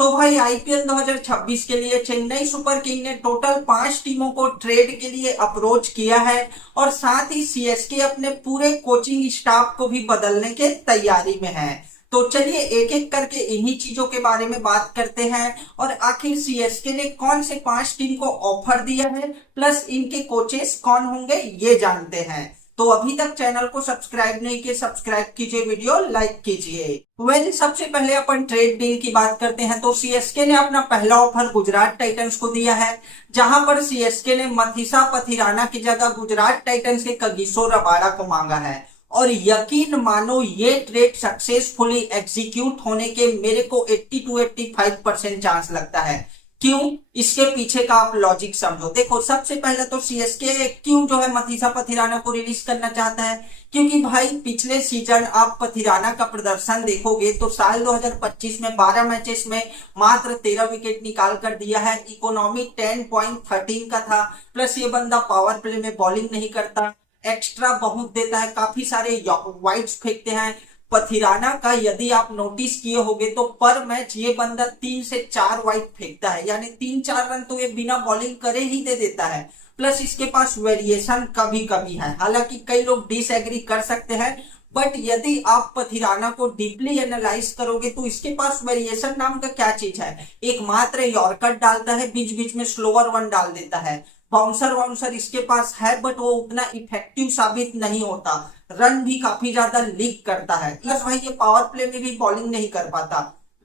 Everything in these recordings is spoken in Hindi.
तो भाई आईपीएल 2026 के लिए चेन्नई सुपर किंग ने टोटल 5 टीमों को ट्रेड के लिए अप्रोच किया है और साथ ही सीएसके अपने पूरे कोचिंग स्टाफ को भी बदलने के तैयारी में है। तो चलिए एक एक करके इन्हीं चीजों के बारे में बात करते हैं और आखिर सीएसके ने कौन से 5 टीम को ऑफर दिया है प्लस इनके कोचेस कौन होंगे ये जानते हैं। तो अभी तक चैनल को सब्सक्राइब नहीं किए सब्सक्राइब कीजिए, वीडियो लाइक कीजिए। सबसे पहले अपन ट्रेड डील की बात करते हैं तो सीएसके ने अपना पहला ऑफर गुजरात टाइटंस को दिया है, जहां पर सीएसके ने मथीसा पथिराना की जगह गुजरात टाइटंस के कगिसो रबाडा को मांगा है। और यकीन मानो ये ट्रेड सक्सेसफुली एग्जीक्यूट होने के मेरे को 80 to 85% चांस लगता है। क्यों? इसके पीछे का आप लॉजिक समझो। देखो सबसे पहले तो सीएसके क्यों जो है मथीसा पथिराना को रिलीज करना चाहता है, क्योंकि भाई पिछले सीजन आप पथिराना का प्रदर्शन देखोगे तो साल 2025 में 12 मैचेस में मात्र 13 विकेट निकाल कर दिया है। इकोनॉमी 10.13 का था, प्लस ये बंदा पावर प्ले में बॉलिंग नहीं करता, एक्स्ट्रा बहुत देता है, काफी सारे वाइड्स फेंकते हैं। पथिराना का यदि आप नोटिस किए होंगे तो पर मैच ये बंदा 3 से 4 वाइड फेंकता है, यानी 3-4 रन तो ये बिना बॉलिंग करे ही दे देता है। प्लस इसके पास वेरिएशन कभी कभी है, हालांकि कई लोग डिसएग्री कर सकते हैं, बट यदि आप पथिराना को डीपली एनालाइज करोगे तो इसके पास वेरिएशन नाम का क्या चीज है। एक मात्र यॉर्कर डालता है, बीच बीच में स्लोअर वन डाल देता है, बाउंसर वाउंसर इसके पास है, बट वो उतना इफेक्टिव साबित नहीं होता, रन भी काफी ज्यादा लीक करता है। प्लस भाई ये पावर प्ले में भी बॉलिंग नहीं कर पाता,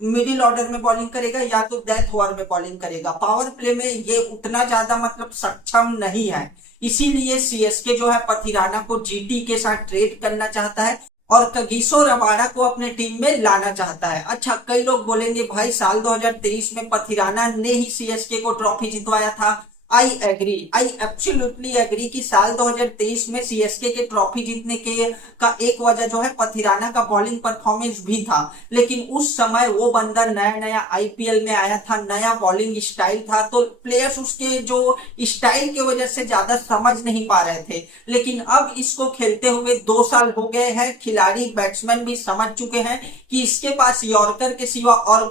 मिडिल ऑर्डर में बॉलिंग करेगा या तो डेथ ओवर में बॉलिंग करेगा, पावर प्ले में ये उतना ज्यादा मतलब सक्षम नहीं है। इसीलिए सीएसके जो है पथिराना को जीटी के साथ ट्रेड करना चाहता है और कगिसो रबाडा को अपने टीम में लाना चाहता है। अच्छा, कई लोग बोलेंगे भाई साल 2023 में पथिराना ने ही सीएसके को ट्रॉफी जितवाया था। आई एब्सोल्युटली एग्री कि साल 2023 में सीएसके के ट्रॉफी जीतने के का एक वजह जो है पथिराना का बॉलिंग परफॉर्मेंस भी था, लेकिन उस समय वो बंदा नया नया आईपीएल में आया था, नया बॉलिंग स्टाइल था, तो प्लेयर्स उसके जो स्टाइल की वजह से ज्यादा समझ नहीं पा रहे थे। लेकिन अब इसको खेलते हुए 2 साल हो गए हैं, खिलाड़ी बैट्समैन भी समझ चुके हैं कि इसके पास यॉर्कर के सिवा और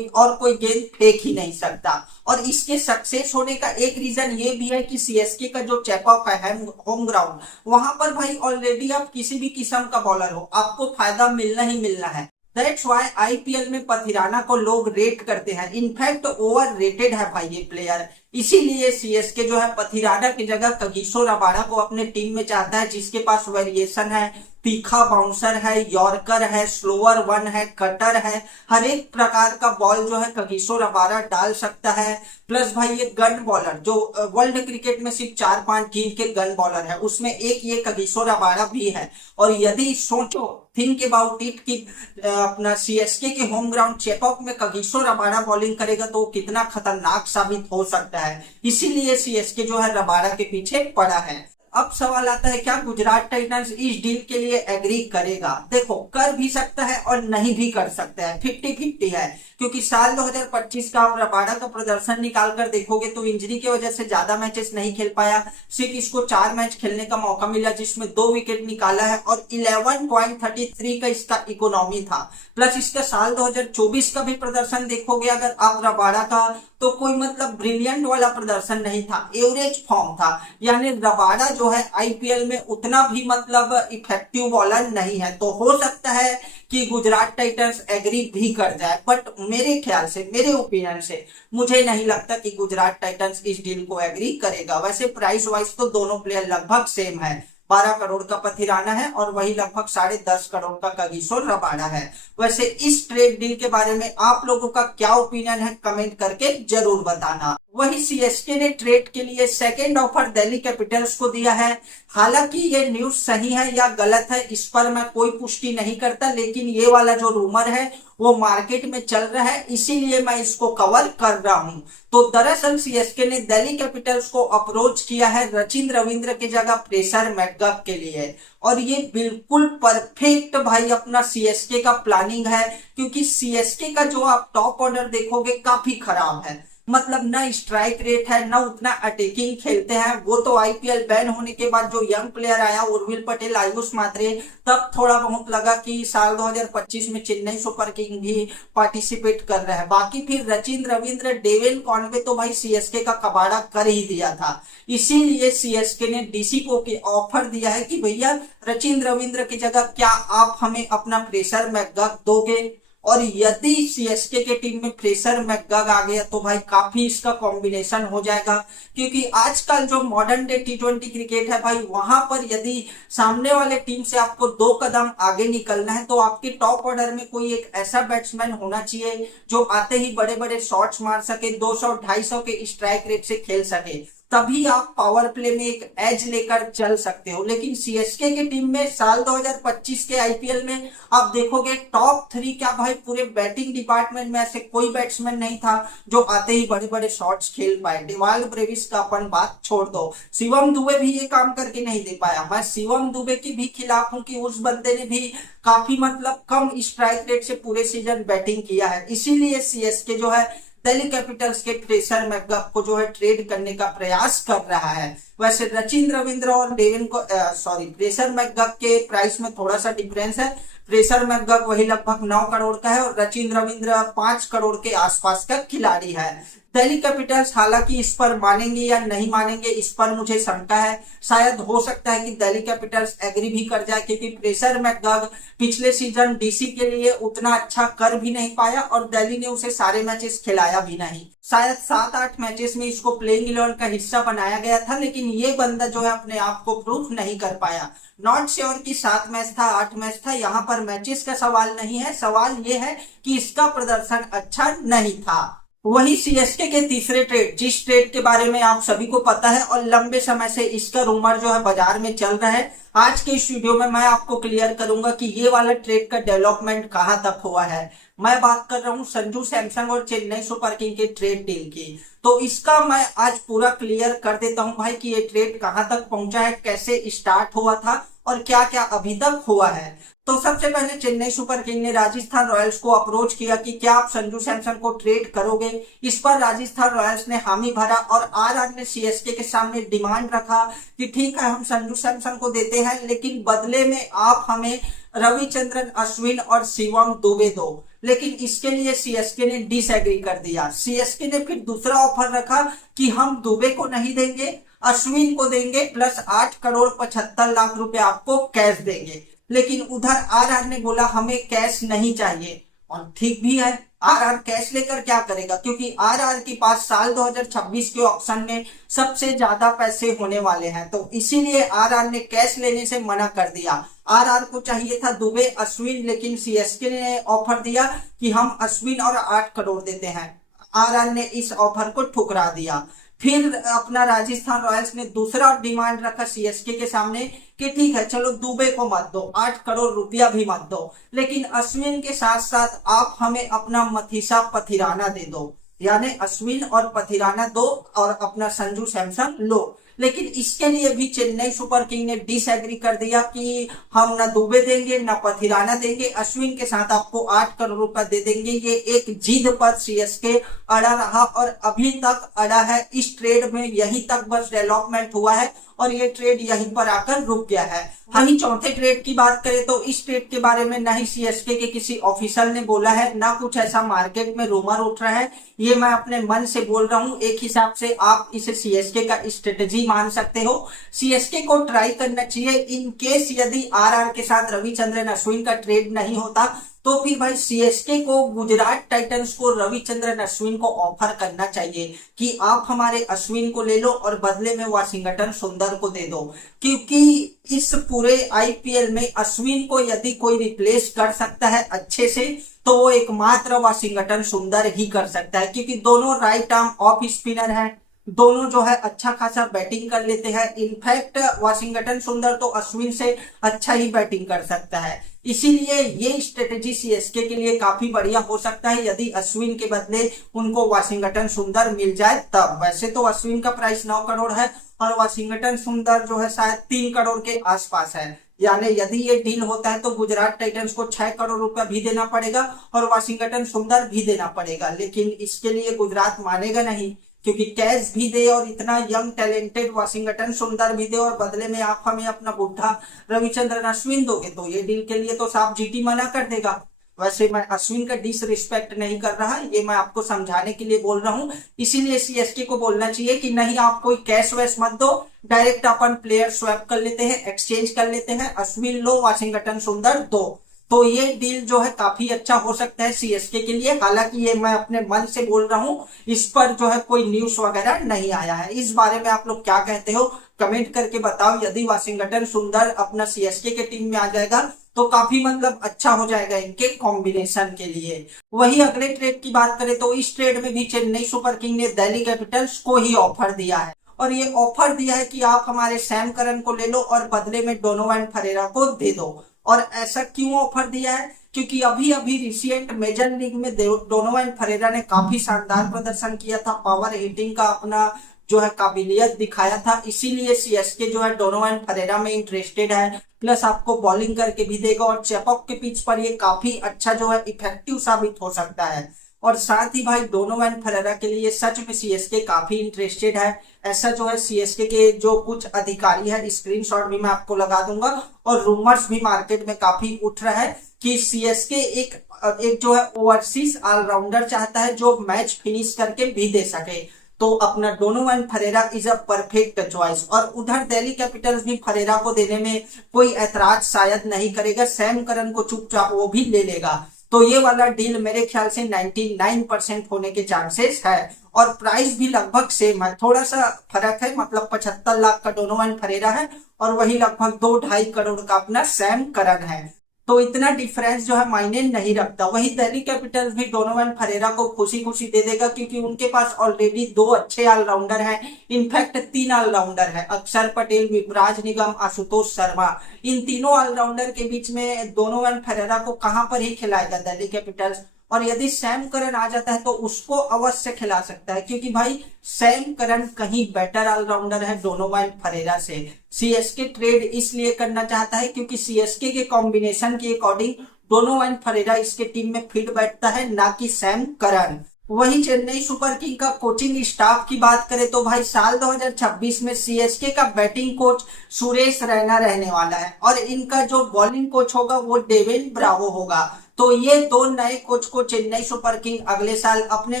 कोई गेंद फेंक ही नहीं सकता। और इसके सक्सेस होने का एक रीजन ये भी है कि सीएसके का जो चेपॉक है होम ग्राउंड, वहां पर भाई ऑलरेडी आप किसी भी किस्म का बॉलर हो आपको फायदा मिलना ही मिलना है। दैट्स व्हाई आईपीएल में पथिराना को लोग रेट करते हैं, इनफैक्ट ओवर रेटेड है भाई ये प्लेयर। इसीलिए सीएसके जो है पथिराना की जगह कगिसो रबाडा को अपने टीम में चाहता है, जिसके पास वेरिएशन है, तीखा बाउंसर है, यॉर्कर है, स्लोअर वन है, कटर है, हर एक प्रकार का बॉल जो है कगिसो रबाडा डाल सकता है। प्लस भाई ये गन बॉलर जो वर्ल्ड क्रिकेट में सिर्फ 4-5 टीम के गन बॉलर है उसमें एक ये कगिसो रबाडा भी है। और यदि सोचो थिंक अबाउट इट कि अपना सीएसके के होम ग्राउंड चेपॉक में कगिसो रबाडा बॉलिंग करेगा तो कितना खतरनाक साबित हो सकता है। इसीलिए सीएसके जो है रबाडा के पीछे पड़ा है। अब सवाल आता है क्या गुजरात टाइटंस इस डील के लिए एग्री करेगा? देखो कर भी सकता है और नहीं भी कर सकता है, 50-50 है, क्योंकि साल 2025 का रबाडा का प्रदर्शन निकाल कर देखोगे तो इंजरी की वजह से ज्यादा मैचेस नहीं खेल पाया, सिर्फ इसको 4 मैच खेलने का मौका मिला जिसमें 2 विकेट निकाला है और 11.33 का इसका इकोनॉमी था। प्लस इसका साल 2024 का भी प्रदर्शन देखोगे अगर आप रबाडा का, तो कोई मतलब ब्रिलियंट वाला प्रदर्शन नहीं था, एवरेज फॉर्म था, यानी रबाडा जो है आईपीएल में उतना भी मतलब इफेक्टिव बॉलर नहीं है। तो हो सकता है कि गुजरात टाइटंस एग्री भी कर जाए, बट मेरे ख्याल से, मेरे ओपिनियन से मुझे नहीं लगता कि गुजरात टाइटंस इस डील को एग्री करेगा। वैसे प्राइस वाइज तो दोनों प्लेयर लगभग सेम है, 12 करोड़ का पथिराना है और वही लगभग 10.5 करोड़ का कगिसो रबाडा है। वैसे इस ट्रेड डील के बारे में आप लोगों का क्या ओपिनियन है कमेंट करके जरूर बताना। वही सीएसके ने ट्रेड के लिए सेकेंड ऑफर दिल्ली कैपिटल्स को दिया है। हालांकि ये न्यूज सही है या गलत है इस पर मैं कोई पुष्टि नहीं करता, लेकिन ये वाला जो रूमर है वो मार्केट में चल रहा है, इसीलिए मैं इसको कवर कर रहा हूं। तो दरअसल सीएसके ने दिल्ली कैपिटल्स को अप्रोच किया है रचिन रविंद्र की जगह प्रेशर मैकगफ के लिए, और ये बिल्कुल परफेक्ट भाई अपना सीएसके का प्लानिंग है, क्योंकि सीएसके का जो आप टॉप ऑर्डर देखोगे काफी खराब है। मतलब न स्ट्राइक रेट है, न उतना अटैकिंग खेलते हैं। वो तो आईपीएल बैन होने के बाद जो यंग प्लेयर आया उर्विल पटेल, आयुष मात्रे, तब थोड़ा बहुत लगा कि साल 2025 में चेन्नई सुपर किंग भी पार्टिसिपेट कर रहा है। बाकी फिर रचिन रविंद्र, डेविन कॉनवे तो भाई सीएसके का कबाड़ा कर ही दिया था। इसीलिए सीएसके ने डीसी को ऑफर दिया है कि भैया रचिन रविंद्र की जगह क्या आप हमें अपना फ्रेशर मैकगग दोगे। और यदि सीएसके के टीम में फ्रेशर मैकगग आ गया तो भाई काफी इसका कॉम्बिनेशन हो जाएगा, क्योंकि आजकल जो मॉडर्न डे टी20 क्रिकेट है भाई, वहां पर यदि सामने वाले टीम से आपको 2 कदम आगे निकलना है तो आपके टॉप ऑर्डर में कोई एक ऐसा बैट्समैन होना चाहिए जो आते ही बड़े बड़े शॉट्स मार सके, 200-250 के स्ट्राइक रेट से खेल सके, तभी आप पावर प्ले में एक एज लेकर चल सकते हो। लेकिन सीएसके की टीम में साल 2025 के आईपीएल में आप देखोगे टॉप 3 क्या भाई, पूरे बैटिंग डिपार्टमेंट में ऐसे कोई बैट्समैन नहीं था जो आते ही बड़े बड़े शॉट्स खेल पाए। डिवाल्ड ब्रेविस का अपन बात छोड़ दो, शिवम दुबे भी ये काम करके नहीं दे पाया। मैं शिवम दुबे की भी खिलाफ हूं कि उस बंदे ने भी काफी मतलब कम स्ट्राइक रेट से पूरे सीजन बैटिंग किया है। इसीलिए सीएसके जो है दिल्ली कैपिटल्स के फ्रेशर मैकगग को जो है ट्रेड करने का प्रयास कर रहा है। वैसे रचिन रविंद्र और डेविन को फ्रेशर मैकगग के प्राइस में थोड़ा सा डिफरेंस है। फ्रेशर मैकगग वही लगभग 9 करोड़ का है और रचिन रविंद्र 5 करोड़ के आसपास का खिलाड़ी है। दिल्ली कैपिटल्स हालांकि इस पर मानेंगे या नहीं मानेंगे इस पर मुझे शंका है। शायद हो सकता है कि दिल्ली कैपिटल्स एग्री भी कर जाए, क्योंकि फ्रेशर मैकगग पिछले सीजन डीसी के लिए उतना अच्छा कर भी नहीं पाया और दिल्ली ने उसे सारे मैचेस खिलाया भी नहीं। शायद 7-8 मैचेस में इसको प्लेइंग 11 का हिस्सा बनाया गया था, लेकिन ये बंदा जो है अपने आप को प्रूफ नहीं कर पाया। नॉट श्योर कि 7 मैच था 8 मैच था, यहाँ पर मैचेस का सवाल नहीं है, सवाल ये है कि इसका प्रदर्शन अच्छा नहीं था। वही सीएसके के तीसरे ट्रेड, जिस ट्रेड के बारे में आप सभी को पता है और लंबे समय से इसका रूमर जो है बाजार में चल रहा है, आज के इस वीडियो में मैं आपको क्लियर करूंगा कि ये वाला ट्रेड का डेवलपमेंट कहां तक हुआ है। मैं बात कर रहा हूं संजू सैमसन और चेन्नई सुपर किंग के ट्रेड डील की। तो इसका मैं आज पूरा क्लियर कर देता हूं भाई कि ये ट्रेड कहां तक पहुंचा है, कैसे स्टार्ट हुआ था और क्या क्या अभी तक हुआ है। तो सबसे पहले चेन्नई सुपर किंग ने राजस्थान रॉयल्स को अप्रोच किया कि क्या आप संजू सैमसन को ट्रेड करोगे। इस पर राजस्थान रॉयल्स ने हामी भरा और आरआर ने सीएसके के सामने डिमांड रखा कि ठीक है हम संजू सैमसन को देते हैं, लेकिन बदले में आप हमें रविचंद्रन अश्विन और शिवम दुबे दो। लेकिन इसके लिए सीएसके ने डिसएग्री कर दिया। सीएसके ने फिर दूसरा ऑफर रखा कि हम दुबे को नहीं देंगे, अश्विन को देंगे प्लस 8 करोड़ 75 लाख रुपए आपको कैश देंगे। लेकिन उधर आरआर ने बोला हमें कैश नहीं चाहिए, और ठीक भी है, आरआर कैश लेकर क्या करेगा, क्योंकि आरआर के पास साल 2026 के ऑप्शन में सबसे ज्यादा पैसे होने वाले हैं। तो इसीलिए आरआर ने कैश लेने से मना कर दिया। आरआर को चाहिए था दुबे अश्विन, लेकिन सीएसके ने ऑफर दिया कि हम अश्विन और 8 करोड़ देते हैं। आरआर ने इस ऑफर को ठुकरा दिया। फिर अपना राजस्थान रॉयल्स ने दूसरा डिमांड रखा सीएसके के सामने कि ठीक है चलो दुबे को मत दो, 8 करोड़ रुपया भी मत दो, लेकिन अश्विन के साथ साथ आप हमें अपना मथीसा पथिराना दे दो, यानी अश्विन और पथिराना दो और अपना संजू सैमसन लो। लेकिन इसके लिए भी चेन्नई सुपर किंग ने डिसएग्री कर दिया कि हम ना दुबे देंगे ना पथिराना देंगे, अश्विन के साथ आपको 8 करोड़ रुपए दे देंगे। ये एक जिद पर सीएसके अड़ा रहा और अभी तक अड़ा है। इस ट्रेड में यहीं तक बस डेवलपमेंट हुआ है और ये ट्रेड यहीं पर आकर रुक गया है। वहीं चौथे ट्रेड की बात करें तो इस ट्रेड के बारे में ना ही सीएसके के किसी ऑफिशियल ने बोला है, ना कुछ ऐसा मार्केट में रूमर उठ रहा है। ये मैं अपने मन से बोल रहा हूँ। एक हिसाब से आप इसे सीएसके का स्ट्रेटेजी मान सकते हो। सीएसके को ट्राई करना चाहिए इन केस यदि आरआर के साथ रविचंद्रन अश्विन का ट्रेड नहीं होता तो फिर भाई सीएसके को गुजरात टाइटंस को रविचंद्रन अश्विन को ऑफर करना चाहिए कि आप हमारे अश्विन को ले लो और बदले में वाशिंगटन सुंदर को दे दो, क्योंकि इस पूरे आईपीएल में अश्विन को यदि कोई रिप्लेस कर सकता है अच्छे से तो वो एकमात्र वाशिंगटन सुंदर ही कर सकता है, क्योंकि दोनों राइट आर्म ऑफ स्पिनर है, दोनों जो है अच्छा खासा बैटिंग कर लेते हैं। इनफैक्ट वाशिंगटन सुंदर तो अश्विन से अच्छा ही बैटिंग कर सकता है। इसीलिए ये स्ट्रेटेजी सीएसके के लिए काफी बढ़िया हो सकता है यदि अश्विन के बदले उनको वाशिंगटन सुंदर मिल जाए तब। वैसे तो अश्विन का प्राइस 9 करोड़ है और वाशिंगटन सुंदर जो है शायद 3 करोड़ के आसपास है। यानी यदि ये डील होता है तो गुजरात टाइटंस को 6 करोड़ रुपया भी देना पड़ेगा और वाशिंगटन सुंदर भी देना पड़ेगा, लेकिन इसके लिए गुजरात मानेगा नहीं, क्योंकि कैश भी दे और इतना यंग टैलेंटेड वाशिंगटन सुंदर भी दे और बदले में आप हमें अपना बुढ़ा रविचंद्रन अश्विन दोगे, तो ये डील के लिए तो साफ जीटी मना कर देगा। वैसे मैं अश्विन का डिसरिस्पेक्ट नहीं कर रहा, ये मैं आपको समझाने के लिए बोल रहा हूँ। इसीलिए सीएसके को बोलना चाहिए कि नहीं, आप कोई कैश वैश मत दो, डायरेक्ट अपन प्लेयर स्वैप कर लेते हैं, एक्सचेंज कर लेते हैं, अश्विन लो वाशिंगटन सुंदर दो। तो ये डील जो है काफी अच्छा हो सकता है सीएसके के लिए। हालांकि ये मैं अपने मन से बोल रहा हूँ, इस पर जो है कोई न्यूज वगैरह नहीं आया है। इस बारे में आप लोग क्या कहते हो कमेंट करके बताओ। यदि वाशिंगटन सुंदर अपना सीएसके के टीम में आ जाएगा तो काफी मतलब अच्छा हो जाएगा इनके कॉम्बिनेशन के लिए। वही अगले ट्रेड की बात करें तो इस ट्रेड में भी चेन्नई सुपर किंग ने दिल्ली कैपिटल्स को ही ऑफर दिया है, और ये ऑफर दिया है कि आप हमारे सैम करन को ले लो और बदले में डोनोवन फरेरा को दे दो। और ऐसा क्यों ऑफर दिया है? क्योंकि अभी अभी रिसेंट मेजर लीग में डोनोवन फरेरा ने काफी शानदार प्रदर्शन किया था, पावर हिटिंग का अपना जो है काबिलियत दिखाया था, इसीलिए सीएसके जो है डोनोवन फरेरा में इंटरेस्टेड है। प्लस आपको बॉलिंग करके भी देगा और चेपॉक के पिच पर ये काफी अच्छा जो है इफेक्टिव साबित हो सकता है। और साथ ही भाई डोनोवन फरेरा के लिए सच में सीएसके काफी इंटरेस्टेड है। ऐसा जो है सीएसके के जो कुछ अधिकारी है, स्क्रीनशॉट भी मैं आपको लगा दूंगा, और रूमर्स भी मार्केट में काफी उठ रहा है कि सीएसके एक जो है ओवरसीज ऑलराउंडर चाहता है जो मैच फिनिश करके भी दे सके। तो अपना Donovan Ferreira is a perfect choice. और उधर दिल्ली कैपिटल्स भी फरेरा को देने में कोई ऐतराज शायद नहीं करेगा, सैम करन को चुपचाप वो भी ले लेगा। तो ये वाला डील मेरे ख्याल से 99% होने के चांसेस है। और प्राइस भी लगभग सेम है, थोड़ा सा फर्क है, मतलब 75 लाख का डोनोवन फरेरा है और वही लगभग 2-2.5 करोड़ का अपना सैम करन है। तो इतना डिफरेंस जो है मायने नहीं रखता। वही दिल्ली कैपिटल्स भी डोनोवन फरेरा को खुशी खुशी दे देगा, क्योंकि उनके पास ऑलरेडी 2 अच्छे ऑलराउंडर हैं, इनफैक्ट 3 ऑलराउंडर हैं, अक्षर पटेल, विराज निगम, आशुतोष शर्मा। इन तीनों ऑलराउंडर के बीच में डोनोवन फरेरा को कहां पर ही खिलाएगा दिल्ली कैपिटल्स। और यदि सैम करन आ जाता है तो उसको अवश्य खिला सकता है, क्योंकि भाई सैम करन कहीं बेटर ऑलराउंडर है डोनोवन फरेरा से। सीएसके ट्रेड इसलिए करना चाहता है क्योंकि सीएसके के कॉम्बिनेशन के अकॉर्डिंग डोनोवन फरेरा इसके टीम में फिट बैठता है, ना कि सैम करन। वही चेन्नई सुपर किंग का कोचिंग स्टाफ की बात करें तो भाई साल 2026 में सीएसके का बैटिंग कोच सुरेश रैना रहने वाला है और इनका जो बॉलिंग कोच होगा वो डेविन ब्रावो होगा। तो ये 2 नए कोच को चेन्नई सुपर किंग अगले साल अपने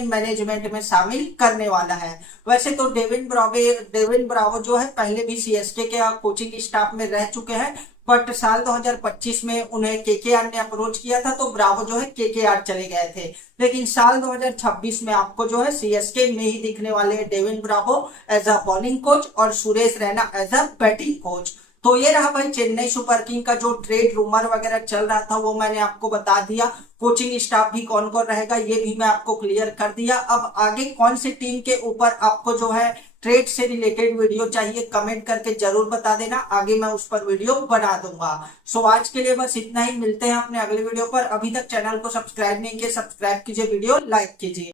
मैनेजमेंट में शामिल करने वाला है। वैसे तो डेविन ब्रावो जो है पहले भी सीएसके के कोचिंग स्टाफ में रह चुके हैं, बट साल 2025 में उन्हें केकेआर ने अप्रोच किया था तो ब्रावो जो है केकेआर चले गए थे। लेकिन साल 2026 में आपको जो है सीएसके में ही दिखने वाले हैं Dwayne Bravo as a bowling coach और Suresh Raina as a batting coach. तो ये रहा भाई चेन्नई सुपर किंग का जो ट्रेड रूमर वगैरह चल रहा था वो मैंने आपको बता दिया। कोचिंग स्टाफ भी कौन कौन रहेगा ये भी मैं आपको क्लियर कर दिया। अब आगे कौन सी टीम के ऊपर आपको जो है ट्रेड से रिलेटेड वीडियो चाहिए कमेंट करके जरूर बता देना, आगे मैं उस पर वीडियो बना दूंगा। सो आज के लिए बस इतना ही, मिलते हैं अपने अगले वीडियो पर। अभी तक चैनल को सब्सक्राइब नहीं किया, सब्सक्राइब कीजिए, वीडियो लाइक कीजिए।